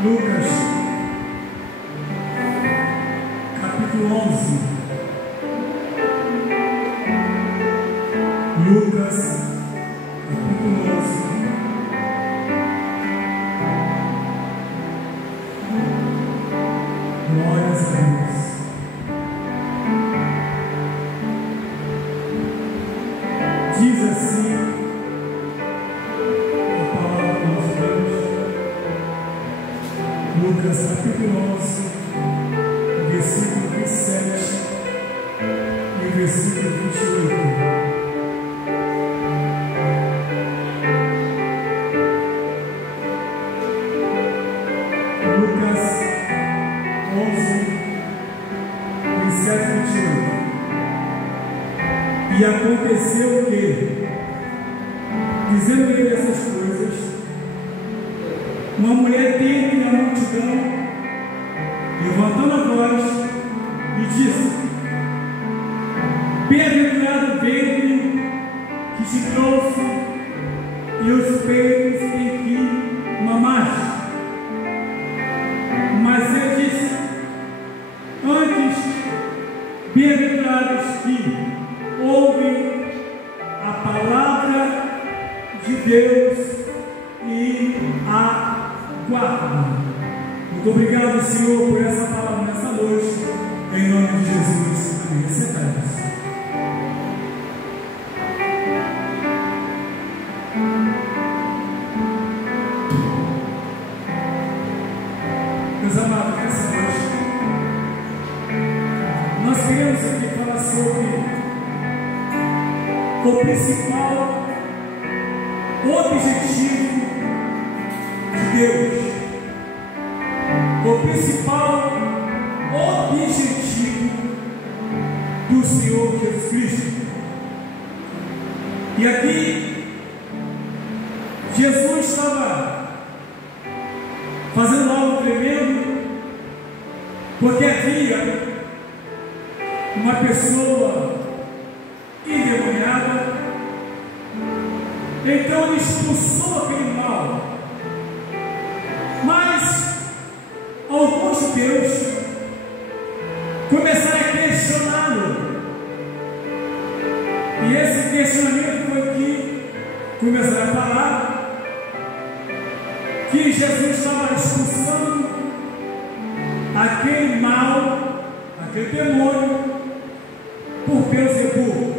Lucas, capítulo 11. Lucas, capítulo 11. Glórias a Deus. Diz assim a palavra do nosso Deus. Lucas, capítulo 11, versículo 27 e versículo 28. Lucas 11, 27 e 28. E aconteceu que, dizendo ele essas coisas, uma mulher dentre a multidão, levantando a voz, lhe disse: bem-aventurado o ventre que te trouxe e os peitos em que mamaste. Mas ele disse: antes, bem-aventurados que ouvem a palavra de Deus e a guardam. Muito obrigado, Senhor, por essa palavra nessa noite, em nome de Jesus. Amém. Sentados. Meus amados, nessa noite, nós queremos aqui falar sobre o principal objetivo de Deus. O principal objetivo do Senhor Jesus Cristo. E aqui, Jesus estava fazendo algo tremendo, porque havia uma pessoa endemoniada. Então ele expulsou aquele mal. Mas alguns judeus começaram a questioná-lo. E esse questionamento foi que começaram a falar que Jesus estava expulsando aquele mal, aquele demônio, por Beelzebú.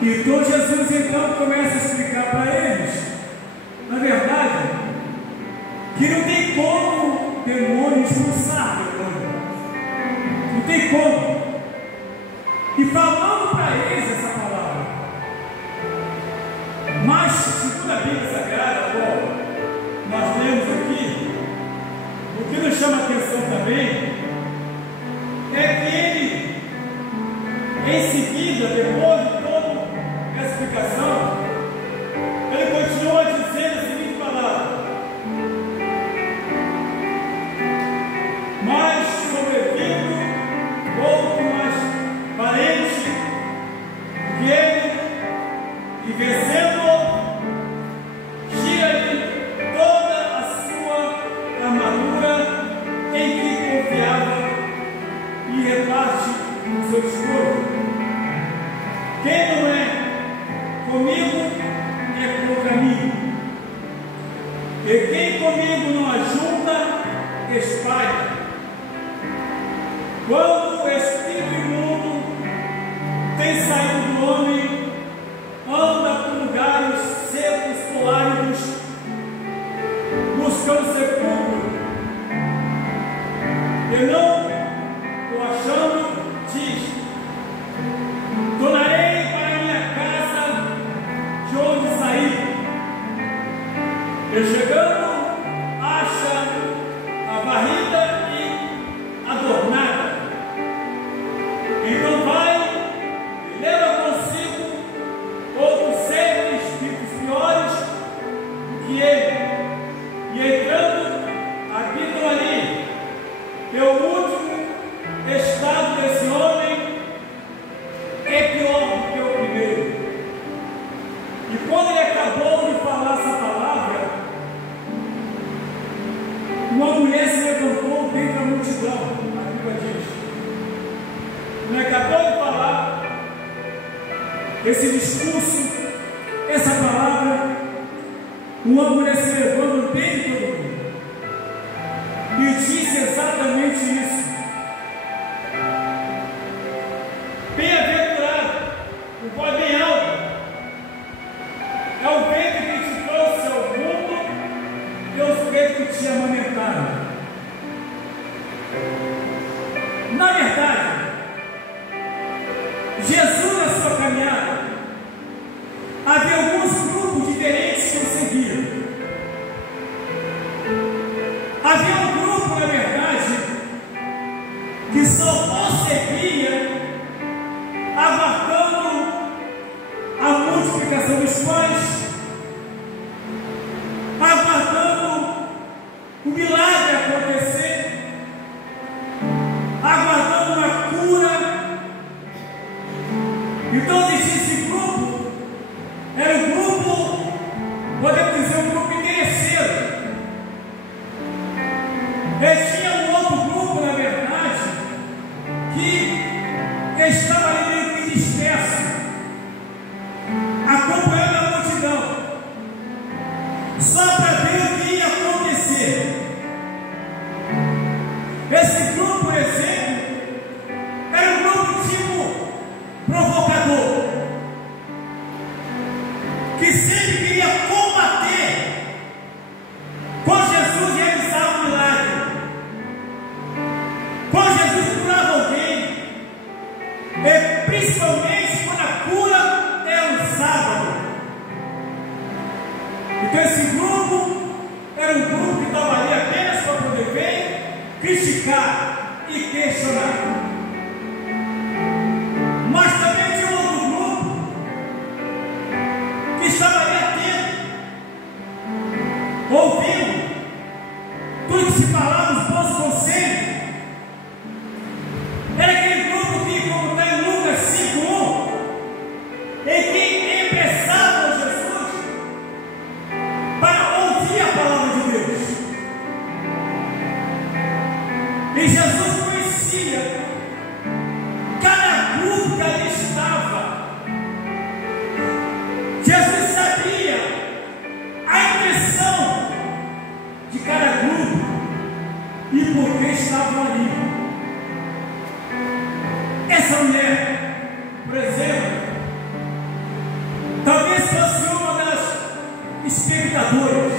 Então Jesus então começa a explicar para eles, na verdade, que não tem como demônio expulsar demônio. Não tem como. E falando para eles essa palavra. Mas, segundo a Bíblia Sagrada, bom, nós lemos aqui, o que nos chama a atenção também é que ele, em seguida, depois de toda essa explicação, ele continua dizendo a seguinte palavra: mas sobrevindo outro mais valente que ele, e vencendo, tira-lhe toda a sua armadura em que confiava e reparte o seu escudo. Quem não é comigo é contra mim, e quem comigo não ajunta, espalha. Quando o espírito imundo tem saído do homem, anda por lugares secos ou áridos, buscando sepulcro, e não o achando, diz: tornarei para minha casa de onde saí. E chegando, acha a varrida e adornada. Então vai e leva consigo outros 7 espíritos piores do que ele, e entrando, habitam ali. E o último estado desse homem é pior do que o primeiro. E quando ele acabou de falar essa palavra, uma mulher se levantou dentre a multidão, a Bíblia diz. Não acabou de falar esse discurso, essa palavra, uma mulher se levanta no meio de todo mundo e disse exatamente isso. Bem-aventurado, o voz bem alto, é o ventre que te trouxe ao mundo e os peitos que te amamentaram. Na verdade, Jesus, na sua caminhada, havia alguns grupos diferentes que o seguiam. Havia um grupo, na verdade, que só o seguia aguardando a multiplicação dos pães, aguardando o milagre acontecer, aguardando uma cura. Então existia esse grupo, era um grupo, podemos dizer, um grupo interesseiro. E tinha um outro grupo, na verdade, que estava ali meio que disperso, acompanhando a multidão, só para ver o que ia acontecer. Esse grupo, por exemplo, era um grupo tipo provocador, que sempre queria combater quando Jesus realizava um milagre, quando Jesus curava alguém, e principalmente quando a cura era um sábado. Então esse grupo era um grupo que estava ali apenas para poder ver, criticar e questionar. Mas também tinha um outro grupo que estava ali atento, ouvindo tudo que se falava, os bons conselhos. Era aquele grupo que, como está em Lucas 5:1, em que empeçava Jesus para ouvir a palavra de Deus. E Jesus conhecia cada grupo que ali estava. Jesus sabia a intenção de cada grupo e por que estavam ali. Essa mulher, por exemplo, talvez fosse uma das espectadoras,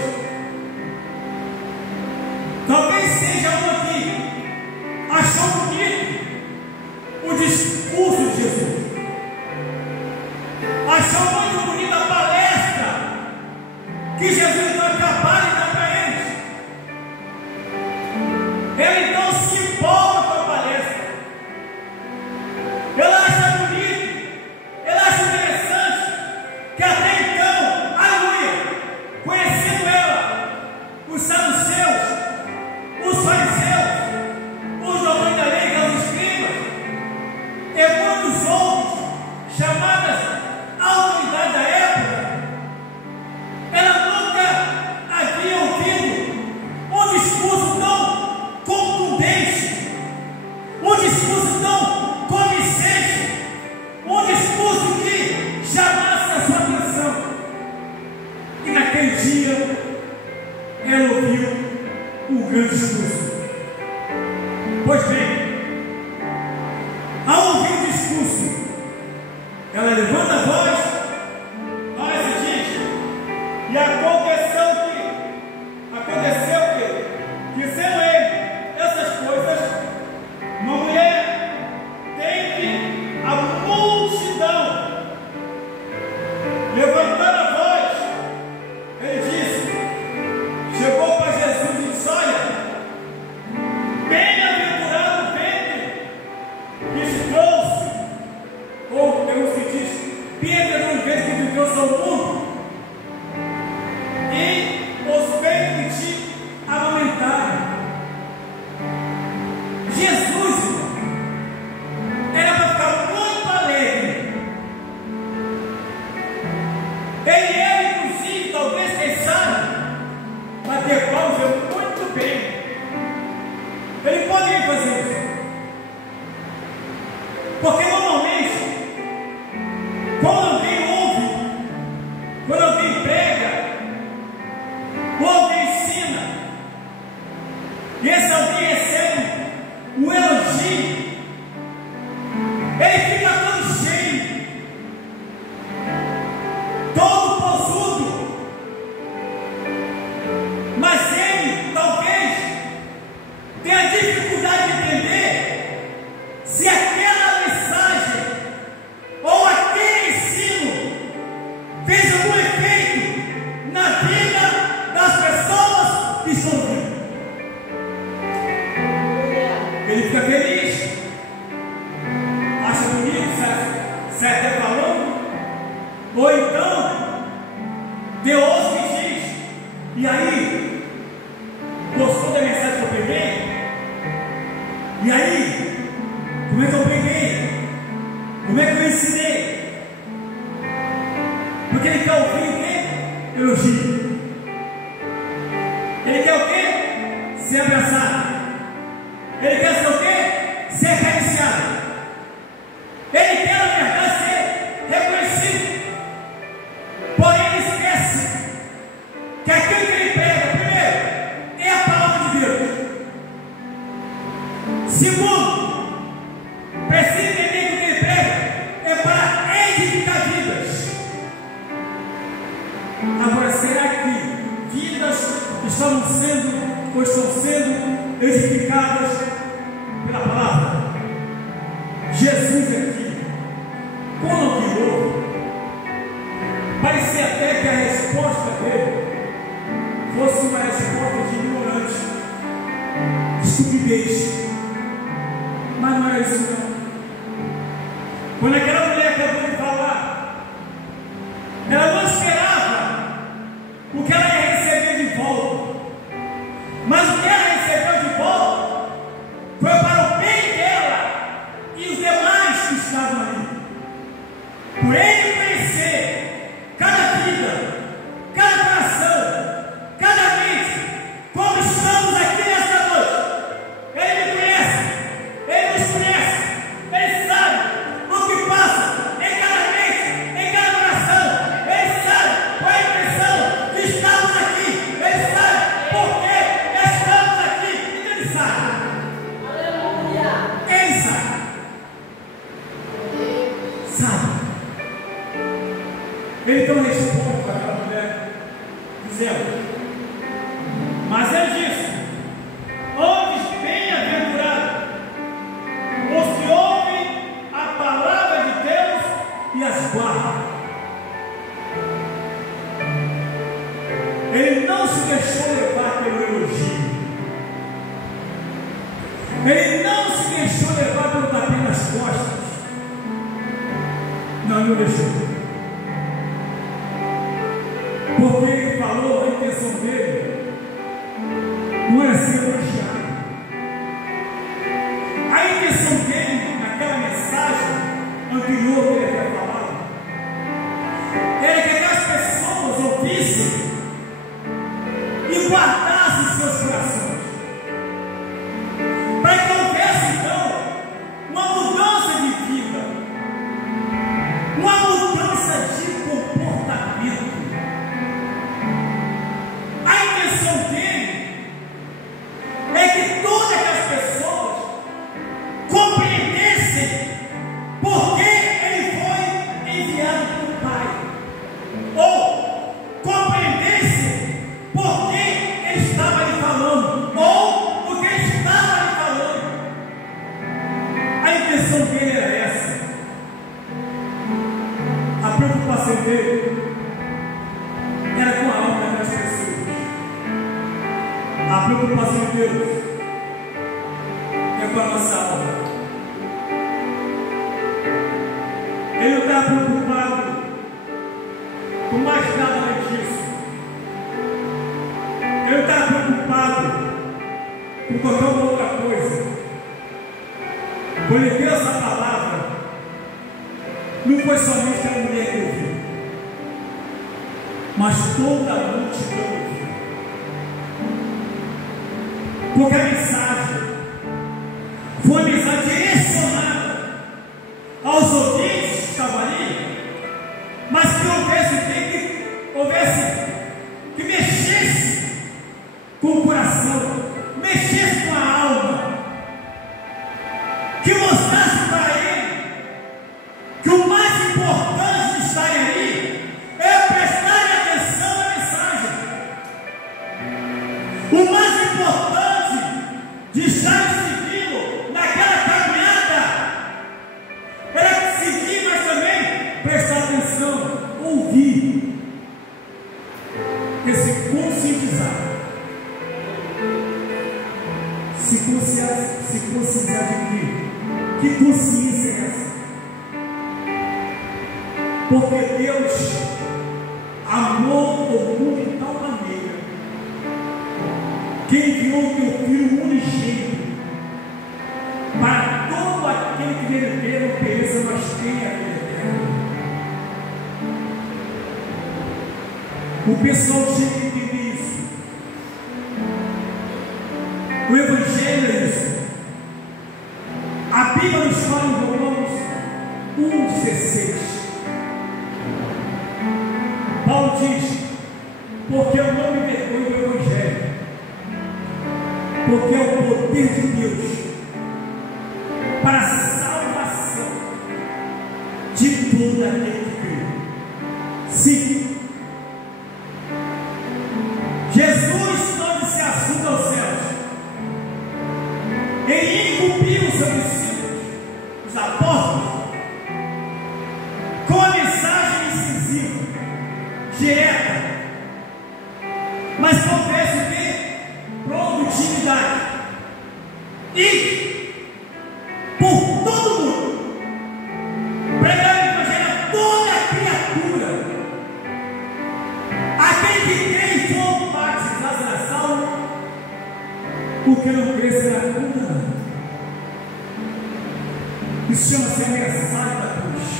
talvez seja uma que achou bonito o discurso de Jesus, achou muito bonita a palestra que Jesus vai acabar de dar para eles. Ela então se empolga com a palestra, ela acha bonito, ela acha interessante, que até então, aleluia, conhecendo ela, os saduceus, os fariseus, os doutores da lei, que eram os escribas, e muitos outros, chamadas autoridades da época, ela nunca havia ouvido um discurso tão contundente, um discurso tão convincente, um discurso que chamasse a sua atenção. E naquele dia, ela ouviu um grande discurso. Pois bem, ao ouvir o discurso, ela levanta a voz, mas diz, e aconteceu que sendo ele essas coisas, uma mulher dentre a multidão, levantando a voz, ele disse, chegou para Jesus e disse, olha, bem-aventurado o ventre que te trouxe, ou tem uns que diz, bem-aventurado o ventre que te trouxe ao mundo, e os peitos que te amamentaram. Jesus, irmão, era para ficar muito alegre. Ele, inclusive, talvez, quem sabe, bater palmas muito bem. alguém fazer isso. Porque normalmente, quando alguém ouve, quando alguém prega, ou alguém ensina, e esse alguém recebe um elogio, ele fica todo cheio, todo possudo, mas ele talvez tenha dificuldade de entender se aquela mensagem ou aquele ensino fez algum efeito na vida das pessoas que estão ouvindo. Ele fica feliz, acha bonito, certo é falando, ou então Deus me diz, e aí, gostou da mensagem que eu preguei? E aí, como é que eu preguei? Como é que eu ensinei? Porque ele quer ouvir o quê? Elogio. Ele quer o quê? Ser abraçado. Ele quer ser o quê? Ser acariciado. Ele quer, na verdade, ser reconhecido. Porém, ele esquece que aquilo que ele prega, primeiro, é a palavra de Deus. Segundo, precisa entender que o que ele prega é para edificar vidas. Agora, será que vidas estão sendo edificadas pela palavra? Jesus aqui, quando alguém ouve, parecia até que a resposta dele fosse uma resposta de ignorante, de estupidez, mas não era isso não. Quando aquela mulher acabou de falar, ela não esperava o que ela ia receber de volta, mas o que ela recebeu de volta foi para o bem dela e os demais que estavam ali. Por ele conhecer cada vida, cada coração, cada mente, como estamos aqui nesta noite. Ele me conhece, ele nos conhece, ele sabe o que passa em cada mente, em cada coração. Ele sabe qual é a impressão que estamos aqui, ele sabe por que estamos aqui, então ele sabe. Ele sabe. Sabe. Ele então responde para aquela mulher, dizendo: mas ele disse, onde bem-aventurado os que ouvem a palavra de Deus e as guardam. Ele não se deixou levar pelo elogio. Ele não se deixou levar pelo tapinha nas costas. Não deixou. Porque ele falou, a intenção dele não era ser elogiado. A intenção dele, naquela mensagem anterior que ele havia falado, era que aquelas pessoas ouvissem e guardassem seus corações, para que houvesse então uma mudança de vida, uma mudança de comportamento. A intenção dele é que todas as pessoas compreendessem por que ele foi enviado pelo Pai, ou compreendessem por que ele estava ali falando, ou o que ele estava ali falando. A intenção dele era essa. A preocupação dele era com a alma das pessoas. A preocupação de Deus é com a nossa alma. Ele não está preocupado com mais nada além disso. Ele não está preocupado com qualquer outra coisa. Quando ele deu essa palavra, não foi somente a mulher que ouviu, mas toda a multidão ouviu. Porque a mensagem Foi uma mensagem direcionada aos ouvintes que estavam ali, mas que houvesse que mexesse com o coração, mexesse com a alma, que mostrasse para ele que o mais importante de estar ali é prestar atenção à mensagem. O mais importante de estar seguindo naquela caminhada era seguir, mas também prestar atenção, ouvir, e se conscientizar. Se conscientizar de quê? Que consciência é essa? Porque Deus amou o mundo de tal maneira que enviou o teu Filho unigênito para todo aquele que nele crê não pereça, mas tenha a vida eterna. O pessoal tinha que entender isso. O Evangelho é isso. A Bíblia nos fala em Romanos 1,16. Paulo diz: porque eu não me vergonho do Evangelho, porque é o poder de Deus para a salvação de todo aquele que crê. Sim, Jesus, quando se assunta aos céus, ele incumbiu os seus discípulos, os apóstolos, com a mensagem incisiva, direta, mas confesso que produtividade, e por todo mundo, pregar o Evangelho a toda a criatura. Aquele que crê e for batizado será salvo, o que não crê será condenado. Isso chama-se a mensagem da cruz.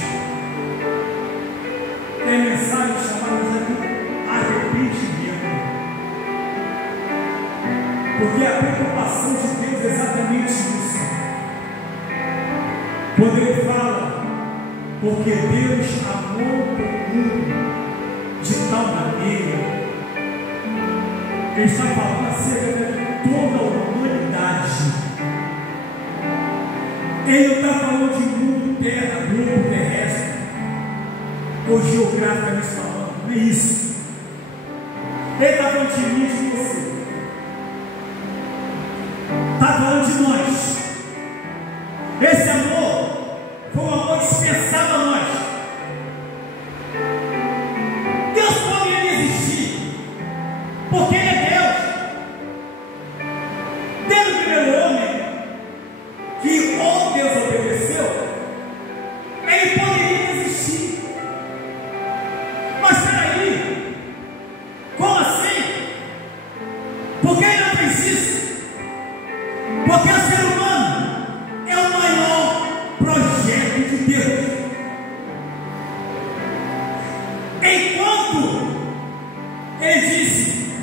É a mensagem chamada de arrependimento. Porque a preocupação de Deus é exatamente isso. Quando ele fala, porque Deus amou o mundo de tal maneira, ele está falando acerca de toda a humanidade. Ele não está falando de mundo, terra, globo terrestre, ou geograficamente falando, não é isso. Ele está falando de mim e de você. Está falando de nós. Esse amor foi um amor dispensado a nós. Deus poderia existir, porque Ele é Deus. Desde o primeiro homem, que ou Deus obedeceu, Ele poderia existir. Mas peraí, como assim? Por que Ele não fez isso? Porque o ser humano é o maior projeto de Deus. Enquanto Ele disse: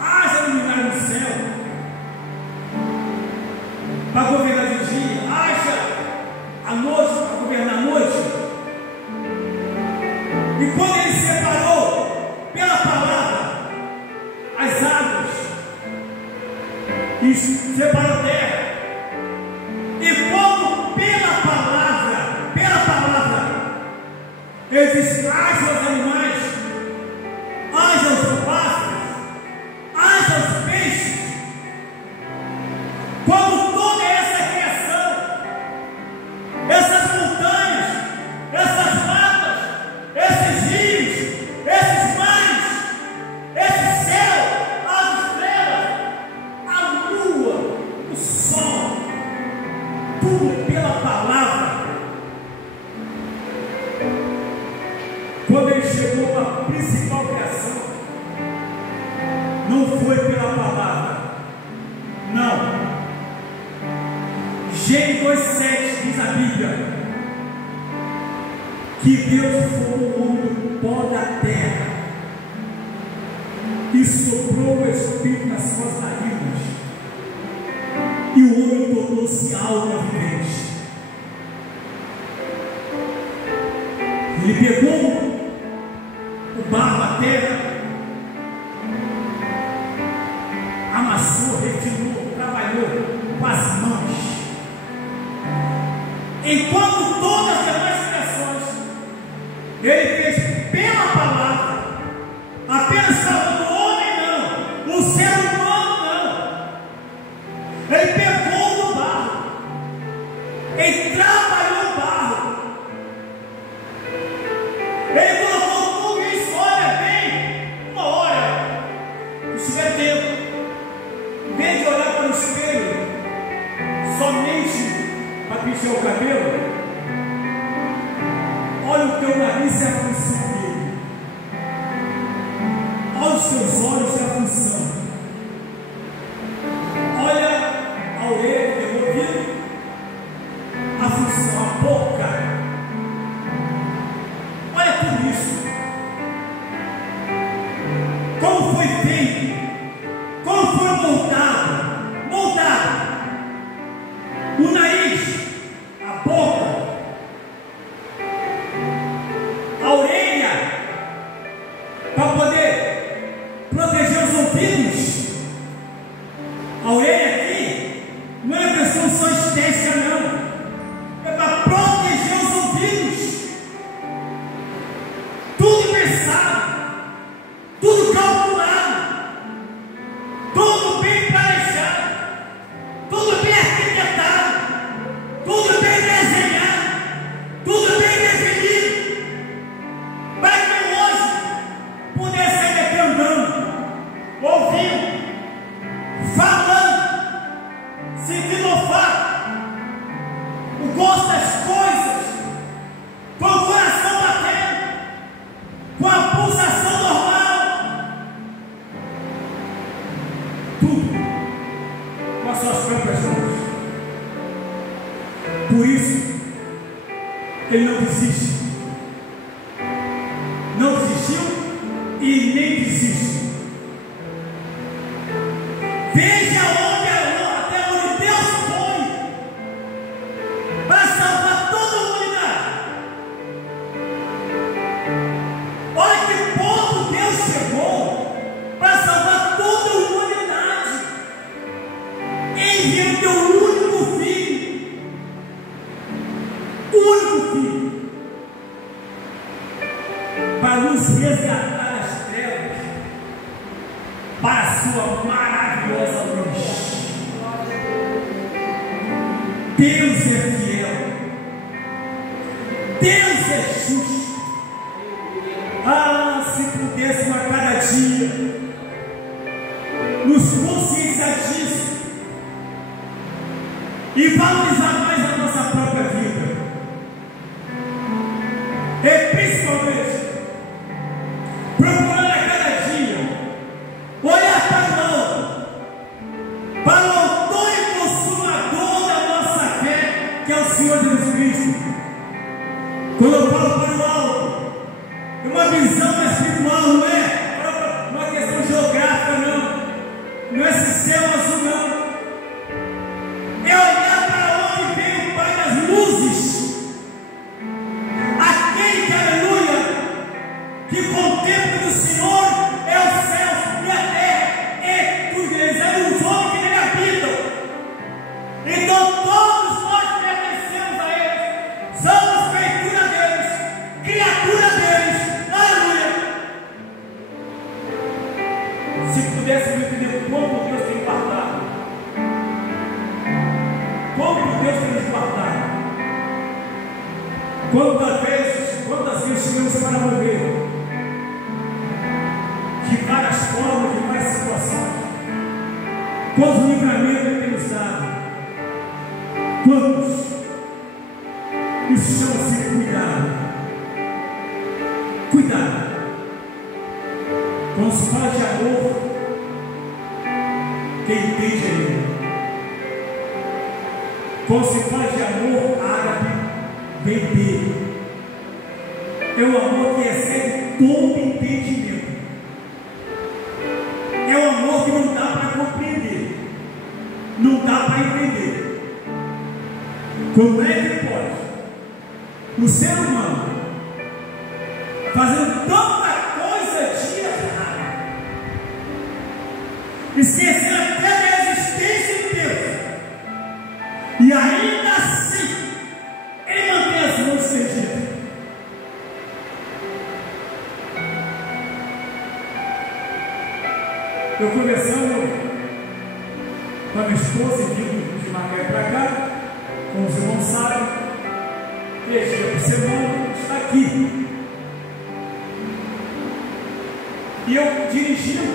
haja luminária no céu para governar de dia, haja a noite para governar a noite. E quando Ele separou pela palavra as águas e separou a terra, e quando pela palavra Ele disse: haja os animais, haja os pássaros, haja os peixes. Quando toda essa criação, essas montanhas, essas matas, esses rios, esses mares, esse céu, as estrelas, a lua, o sol, tudo pela palavra. Quando Ele chegou à principal criação, não foi pela palavra, não. Gênesis 2,7 diz a Bíblia que Deus formou o homem do pó da terra e soprou o Espírito nas suas narinas, e o homem tornou-se fosse alma vivente. Ele pegou o barro, a terra, amassou, refinou, trabalhou com as mãos. Enquanto todas as demais criações, ele fez pela palavra, apenas falando o homem não, o ser humano não. Ele pegou no barro, ele trabalhou o barro, ele colocou tudo isso. Olha bem, uma hora, se tiver tempo, em vez de olhar para o espelho somente para pintar o cabelo, olha o teu nariz e a função dele, olha os seus olhos e a função, olha a orelha e o ouvido, a função, a boca, olha tudo isso, como foi feito, como foi moldado, o nariz, a boca, a orelha, para poder proteger os ouvidos. A orelha aqui não é questão só estética, não, é para proteger os ouvidos. Tudo pensado, tudo calculado, tudo bem planejado, tudo bem arquitetado, tudo bem desenhado, tudo bem definido, para que hoje pudesse sair daqui andando, ouvindo, falando, sentindo o fato, o gosto das coisas, com o coração batendo, com a pulsação normal, tudo com as suas próprias mãos. Por isso, ele não desiste, não desistiu e nem desiste. Veja até onde Deus foi para salvar toda a humanidade. Olha que ponto Deus chegou para salvar toda a humanidade, enviando teu único filho, para nos resgatar das trevas para a sua maravilhosa luz. Deus é fiel, Deus é justo. Ah, se pudéssemos a cada dia nos conscientizar disso e valorizar mais a nossa própria vida, e principalmente procurando a cada dia olhar para o autor e consumador da nossa fé, que é o Senhor Jesus Cristo. Quando eu falo para o alto, é uma visão espiritual, não é uma questão geográfica, não é esse céu azul, não. É olhar para onde vem o Pai das luzes, aquele que, aleluia, que contempla do Senhor é o céu e a terra, e tudo eles é os homens que nele habitam. Então todos nós pertencemos a eles, somos feitura deles, criatura deles, aleluia. Se pudéssemos entender como Deus tem guardado, como Deus tem nos guardado, quantas vezes tivemos para morrer, de várias formas, de várias situações, quantos livramentos Ele tem nos dado, quantos? Isso chama-se cuidado. Cuidado. Quando se fala de amor, quem entende é Ele. Quando se fala de amor árabe, vem dele. É um amor que excede todo entendimento. É um amor que não dá para compreender, não dá para entender. Como é que pode o ser humano fazendo tanta coisa de errado, esquecendo até da existência de Deus, e ainda assim ele mantém as mãos estendidas? Eu conversando com a minha esposa e vindo de Macaé para cá, como os irmãos sabem, 3 dias por semana, está aqui. E eu dirigindo,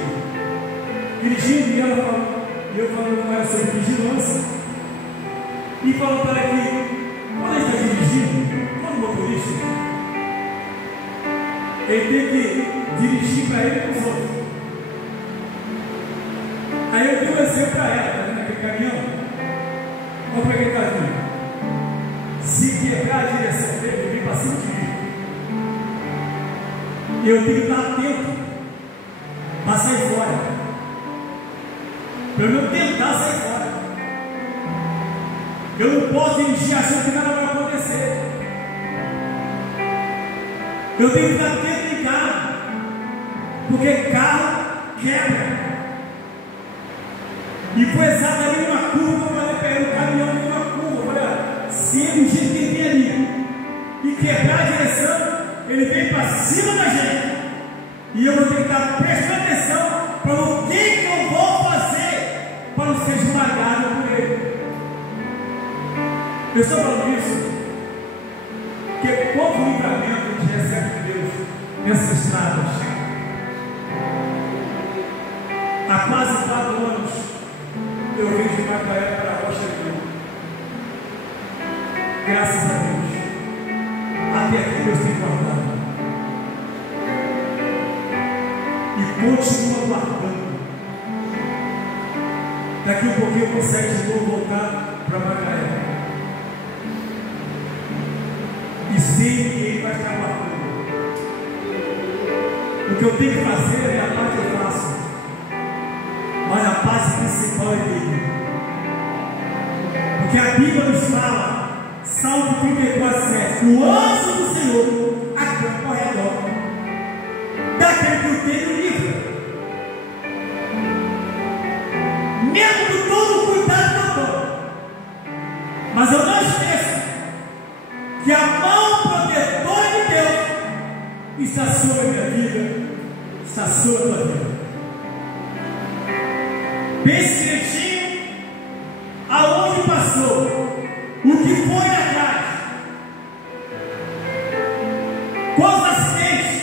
e ela falando, e eu falando com ela sobre vigilância, e falando para ela que, quando ele está dirigindo, quando o motorista, ele tem que dirigir para ele e para os outros. Aí eu dei um exemplo para ela, tá vendo aquele caminhão? Vamos para aquele caminhão. Se quebrar a direção dele, ele vem para cima de mim. Eu tenho que estar atento para sair fora. Pelo menos tentar sair fora. Eu não posso dirigir achando que nada vai acontecer. Eu tenho que estar atento em carro, porque carro quebra. E foi exatamente uma curva, eu falei para ele, o caminhão tem uma curva, olha, se ele do jeito que ele tem ali, e quebrar a direção, ele vem para cima da gente, e eu vou ter que estar prestando atenção para o que eu vou fazer, para não ser esmagado por ele. Eu estou falando isso, porque quanto livramento a gente recebe de Deus nessas estradas. Há quase 4 anos, eu venho de Macaé para a Rocha Rio. Graças a Deus, até aqui Deus tem guardado e continua guardando. Daqui um pouquinho eu consigo de novo voltar para Macaé, e sei que Ele vai estar guardando. O que eu tenho que fazer é a parte que eu faço, mas a parte principal é dele. Porque a Bíblia nos fala, Salmo 34:7, o anjo do Senhor acampa ao redor daquele que o tem no livro. Mesmo com todo o cuidado que eu dou, mas eu não esqueço que a mão protetora de Deus está sobre a minha vida, está sobre a tua vida. Pense direitinho aonde passou, o que foi atrás, quantos acidentes,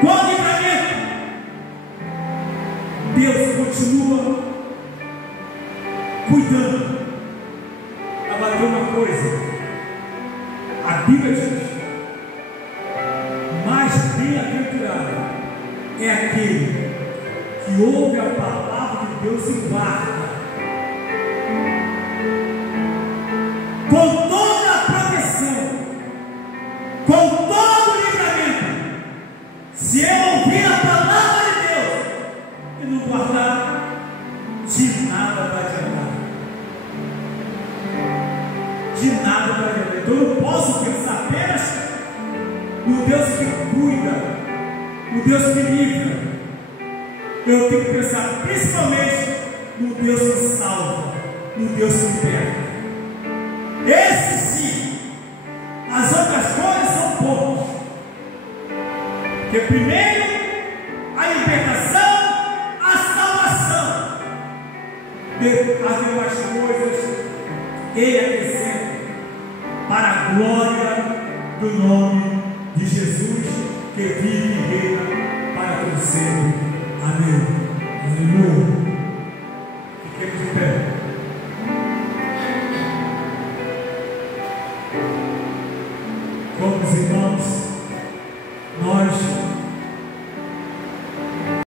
qual livramento. Deus continua cuidando. Agora tem uma coisa, a Bíblia diz: mais bem-aventurado é aquele que ouve a palavra de Deus e guarda, com toda a proteção, com todo o livramento. Se eu ouvir a palavra de Deus e não guardar, de nada vai adiantar. De nada vai adiantar. Então eu não posso pensar apenas no Deus que cuida, no Deus que livra. Eu tenho que pensar principalmente no Deus que salva, no Deus que liberta. Esse sim. As outras coisas são poucas. Porque primeiro a libertação, a salvação, as demais coisas Ele acrescenta para a glória do nome de Jesus, que vive e reina para todo sempre. Amém. Aleluia. Fiquemos de pé. Vamos, irmãos.